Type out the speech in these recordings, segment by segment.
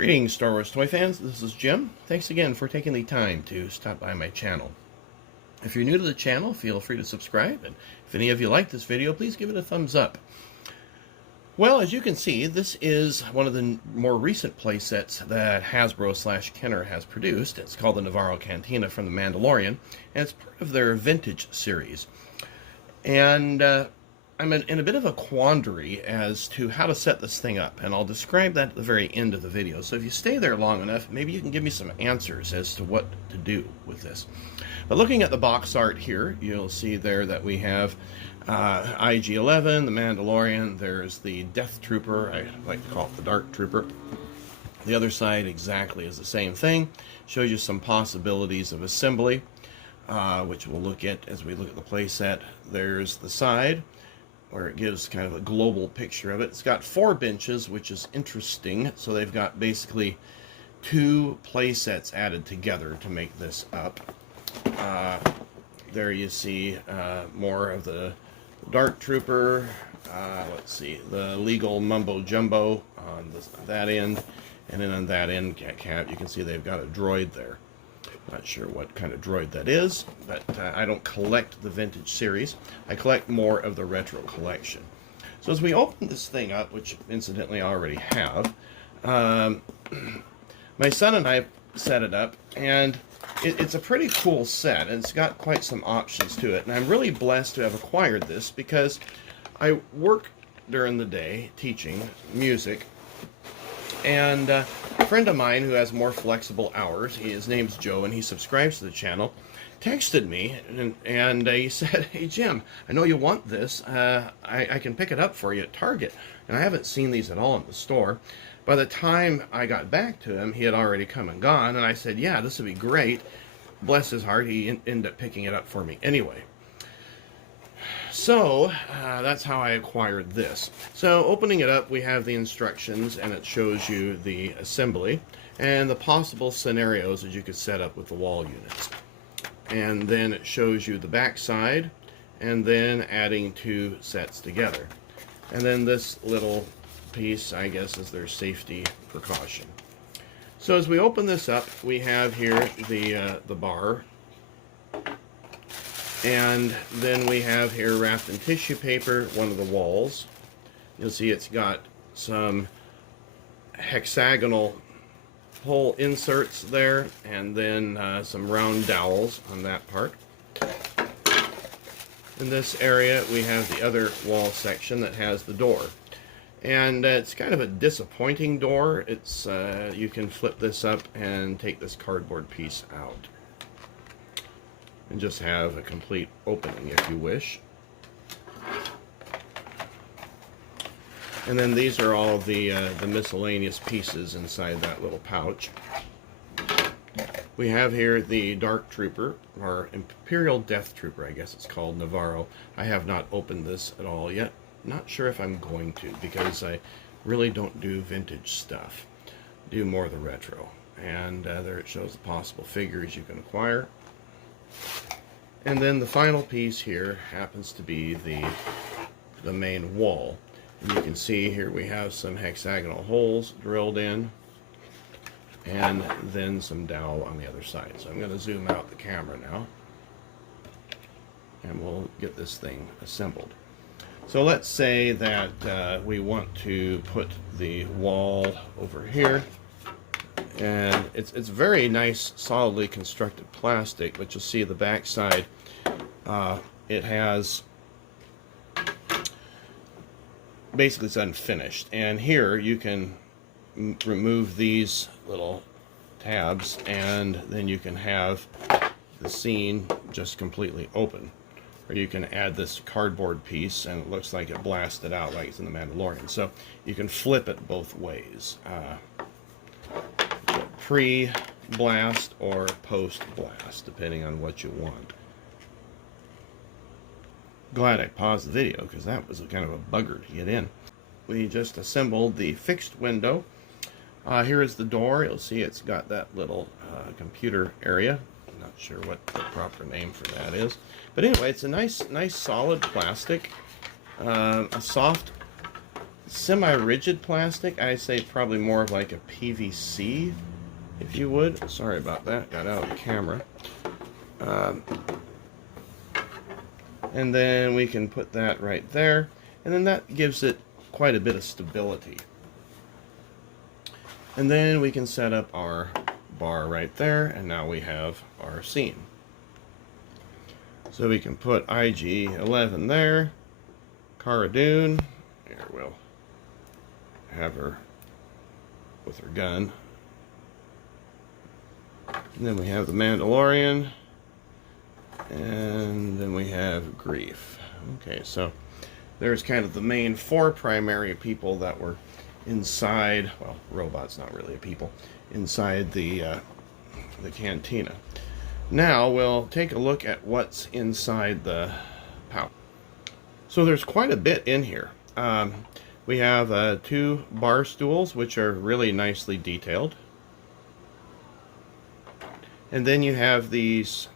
Greetings, Star Wars toy fans. This is Jim. Thanks again for taking the time to stop by my channel. If you're new to the channel, feel free to subscribe, and if any of you like this video, please give it a thumbs up. Well, as you can see, this is one of the more recent playsets that Hasbro/Kenner has produced. It's called the Navarro Cantina from the Mandalorian, and it's part of their vintage series. And I'm in a bit of a quandary as to how to set this thing up, and I'll describe that at the very end of the video. So if you stay there long enough, maybe you can give me some answers as to what to do with this. But looking at the box art here, you'll see there that we have IG-11, the Mandalorian, there's the Death Trooper, I like to call it the Dark Trooper. The other side exactly is the same thing. Shows you some possibilities of assembly, which we'll look at as we look at the playset. There's the side, where it gives kind of a global picture of it. It's got 4 benches, which is interesting. So they've got basically 2 play sets added together to make this up. There you see more of the Dark Trooper. Let's see, the legal mumbo jumbo on that end, and then on that end cap you can see they've got a droid there. Not sure what kind of droid that is, but I don't collect the vintage series. I collect more of the retro collection. So as we open this thing up, which incidentally I already have, my son and I set it up, and it's a pretty cool set, and it's got quite some options to it. And I'm really blessed to have acquired this because I work during the day teaching music, and a friend of mine who has more flexible hours, his name's Joe, and he subscribes to the channel, texted me, and he said, "Hey Jim, I know you want this. I can pick it up for you at Target." And I haven't seen these at all in the store. By the time I got back to him, he had already come and gone, and I said, "Yeah, this would be great." Bless his heart, he ended up picking it up for me anyway. So that's how I acquired this. So opening it up, we have the instructions, and it shows you the assembly and the possible scenarios that you could set up with the wall units. And then it shows you the back side, and then adding 2 sets together. And then this little piece, I guess, is their safety precaution. So as we open this up, we have here the bar. And then we have here, wrapped in tissue paper, one of the walls. You'll see it's got some hexagonal hole inserts there, and then some round dowels on that part. In this area, we have the other wall section that has the door. And it's kind of a disappointing door. It's you can flip this up and take this cardboard piece out, and just have a complete opening if you wish. And then these are all the miscellaneous pieces inside that little pouch. We have here the Dark Trooper, or Imperial Death Trooper, I guess it's called, Navarro. I have not opened this at all yet. Not sure if I'm going to, because I really don't do vintage stuff. Do more of the retro. And there it shows the possible figures you can acquire. And then the final piece here happens to be the main wall. And you can see here we have some hexagonal holes drilled in, and then some dowel on the other side. So I'm going to zoom out the camera now, and we'll get this thing assembled. So let's say that we want to put the wall over here. And it's very nice, solidly constructed plastic, but you'll see the back side, it has, basically it's unfinished. And here you can remove these little tabs, and then you can have the scene just completely open. Or you can add this cardboard piece, and it looks like it blasted out like it's in the Mandalorian. So you can flip it both ways. Pre-blast or post-blast, depending on what you want. Glad I paused the video, because that was kind of a bugger to get in. We just assembled the fixed window. Here is the door. You'll see it's got that little computer area. I'm not sure what the proper name for that is. But anyway, it's a nice solid plastic. A soft semi-rigid plastic. I say probably more of like a PVC, if you would. Sorry about that, got out of the camera. And then we can put that right there, and then that gives it quite a bit of stability. And then we can set up our bar right there, and now we have our scene. So we can put IG-11 there, Cara Dune, here we'll have her with her gun. And then we have the Mandalorian, and then we have Grief. Okay, so there's kind of the main four primary people that were inside, well, robots, not really a people, inside the cantina. Now we'll take a look at what's inside the pouch. So there's quite a bit in here. We have 2 bar stools, which are really nicely detailed. And then you have this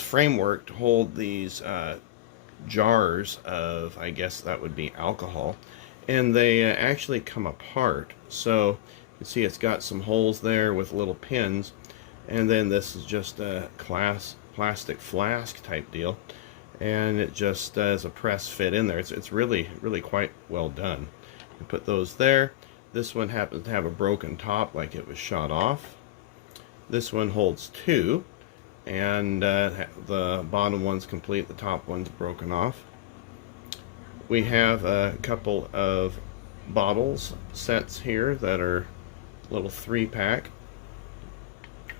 framework to hold these jars of, I guess that would be alcohol. And they actually come apart. So you can see it's got some holes there with little pins. And then this is just a plastic flask type deal. And it just does a press fit in there. It's really, really quite well done. You put those there. This one happens to have a broken top, like it was shot off. This one holds 2. And the bottom one's complete, the top one's broken off. We have a couple of bottles sets here that are little 3-pack.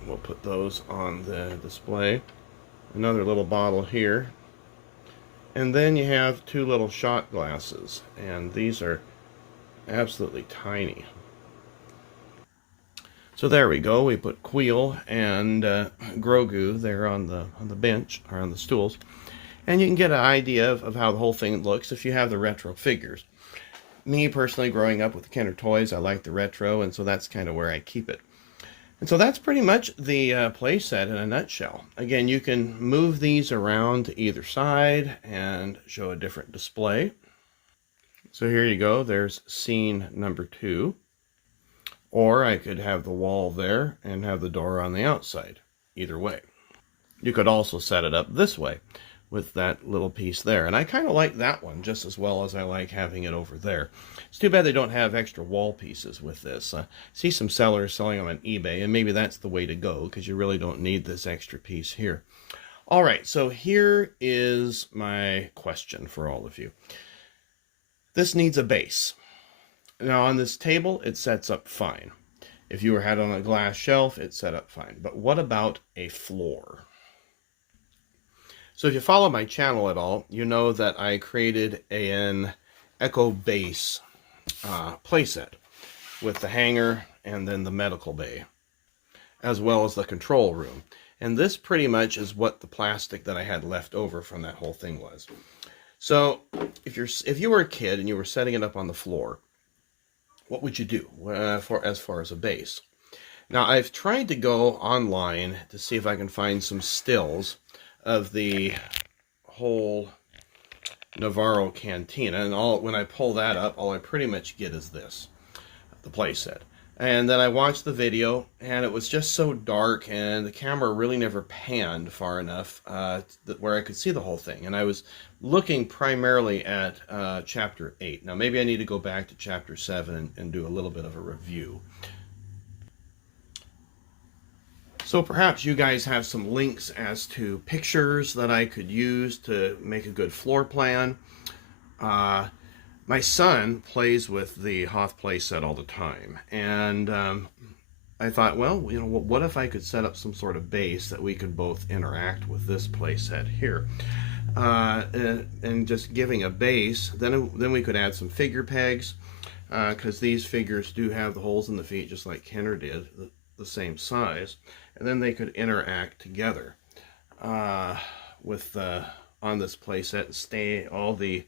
We'll put those on the display. Another little bottle here. And then you have 2 little shot glasses, and these are absolutely tiny. So there we go. We put Queel and Grogu there on the bench, or on the stools. And you can get an idea of how the whole thing looks if you have the retro figures. Me personally, growing up with Kenner Toys, I like the retro, and so that's kind of where I keep it. And so that's pretty much the playset in a nutshell. Again, you can move these around to either side and show a different display. So here you go. There's scene number 2. Or I could have the wall there and have the door on the outside. Either way. You could also set it up this way with that little piece there. And I kind of like that one just as well as I like having it over there. It's too bad they don't have extra wall pieces with this. I see some sellers selling them on eBay, and maybe that's the way to go because you really don't need this extra piece here. All right, so here is my question for all of you. This needs a base. Now on this table, it sets up fine. If you had on a glass shelf, it set up fine. But what about a floor? So if you follow my channel at all, you know that I created an Echo Base playset with the hangar and then the medical bay, as well as the control room. And this pretty much is what the plastic that I had left over from that whole thing was. So if you were a kid and you were setting it up on the floor, what would you do as far as a base? Now, I've tried to go online to see if I can find some stills of the whole Navarro Cantina, and when I pull that up, all I pretty much get is this, the playset. And then I watched the video, and it was just so dark, and the camera really never panned far enough where I could see the whole thing. And I was looking primarily at Chapter 8. Now, maybe I need to go back to Chapter 7 and do a little bit of a review. So perhaps you guys have some links as to pictures that I could use to make a good floor plan. My son plays with the Hoth playset all the time, and I thought, well, you know, what if I could set up some sort of base that we could both interact with this playset here, and just giving a base. Then we could add some figure pegs, because these figures do have the holes in the feet, just like Kenner did, the same size, and then they could interact together with on this playset and stay all the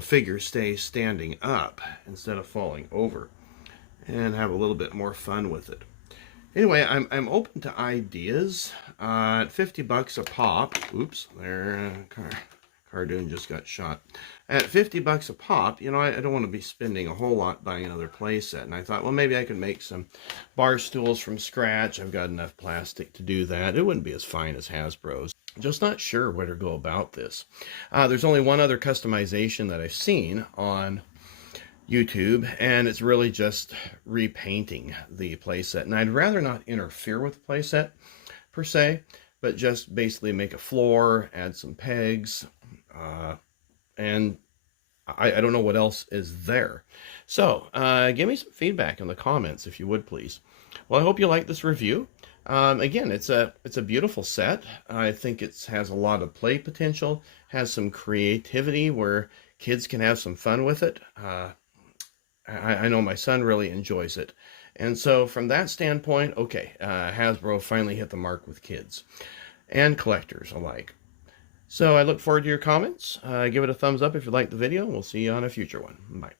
figures stay standing up instead of falling over, and have a little bit more fun with it. Anyway, I'm open to ideas. At $50 a pop. Oops, there, Cardoon just got shot. At 50 bucks a pop, you know, I don't want to be spending a whole lot buying another playset. And I thought, well, maybe I could make some bar stools from scratch. I've got enough plastic to do that. It wouldn't be as fine as Hasbro's. Just not sure where to go about this. There's only one other customization that I've seen on YouTube, and it's really just repainting the playset. And I'd rather not interfere with the playset per se, but just basically make a floor, add some pegs, and I don't know what else is there. So give me some feedback in the comments if you would, please. Well, I hope you like this review. Again, it's a beautiful set. I think it has a lot of play potential, has some creativity where kids can have some fun with it. I know my son really enjoys it. And so from that standpoint, okay, Hasbro finally hit the mark with kids and collectors alike. So I look forward to your comments. Give it a thumbs up if you liked the video. We'll see you on a future one. Bye.